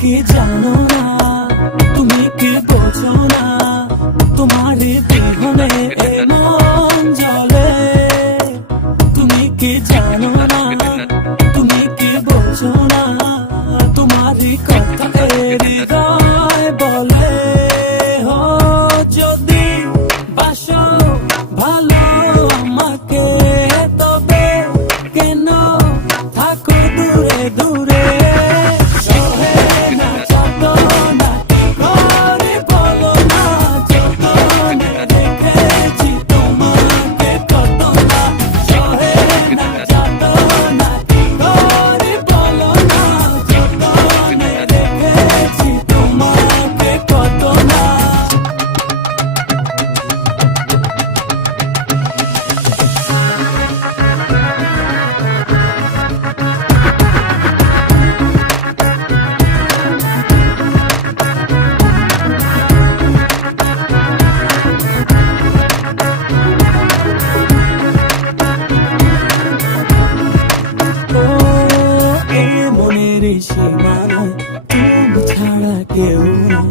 কি জানো না, তুমি কি বোঝো না, তোমার বিহনে এ মন জ্বলে। তুমি কি জানো না, তুমি কি বোঝো না, তোমার কথা হৃদয় বলে। হো যদি বাসো ভালো আমাকে, তবে কেন থাকো দূরে দূরে। সীমানায় তুমি ছাড়া কেউ নাই,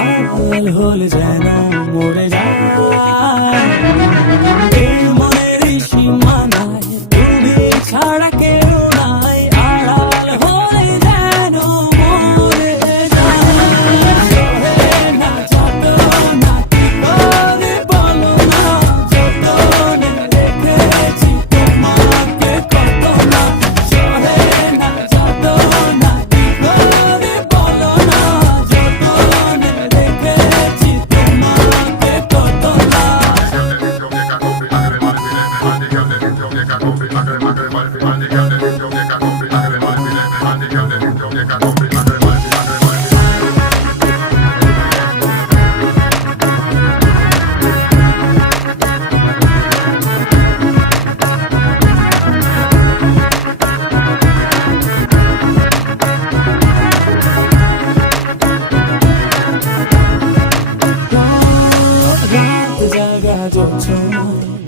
আড়াল হলে যেন মরে যায়। এই মনের সীমানায় তুমি ছাড়া কেউ নাই, আড়াল হলে যেন মরে যায়। না যত না কি করে বলো না, যতনে রেখেছি তোমাকে কত না।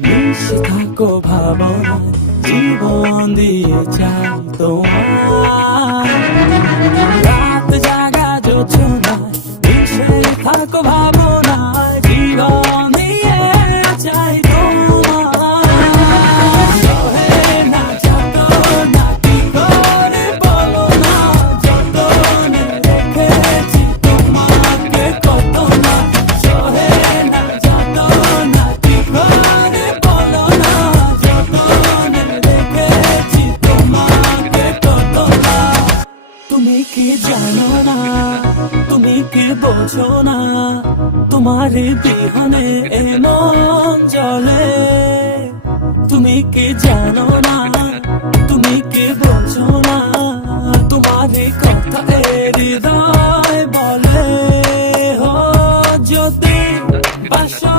মিশে থাকো ভাবনা, জীবন দিয়ে চাই তোমার। রাত জাগা যোচনা, মিশে থাকো ভাবনা, জীবন দিয়ে চাই তোমার। না যত না কি করে বলো না, যতনে রেখেছি তোমাকে কত না। তুমি কি জানো না, তুমি কি বোঝো না, তোমার বিহনে এ মন জ্বলে। তুমি কি জানো না, তুমি কি বোঝো না, তোমার কথা হৃদয় বলে। হো যদি বাসো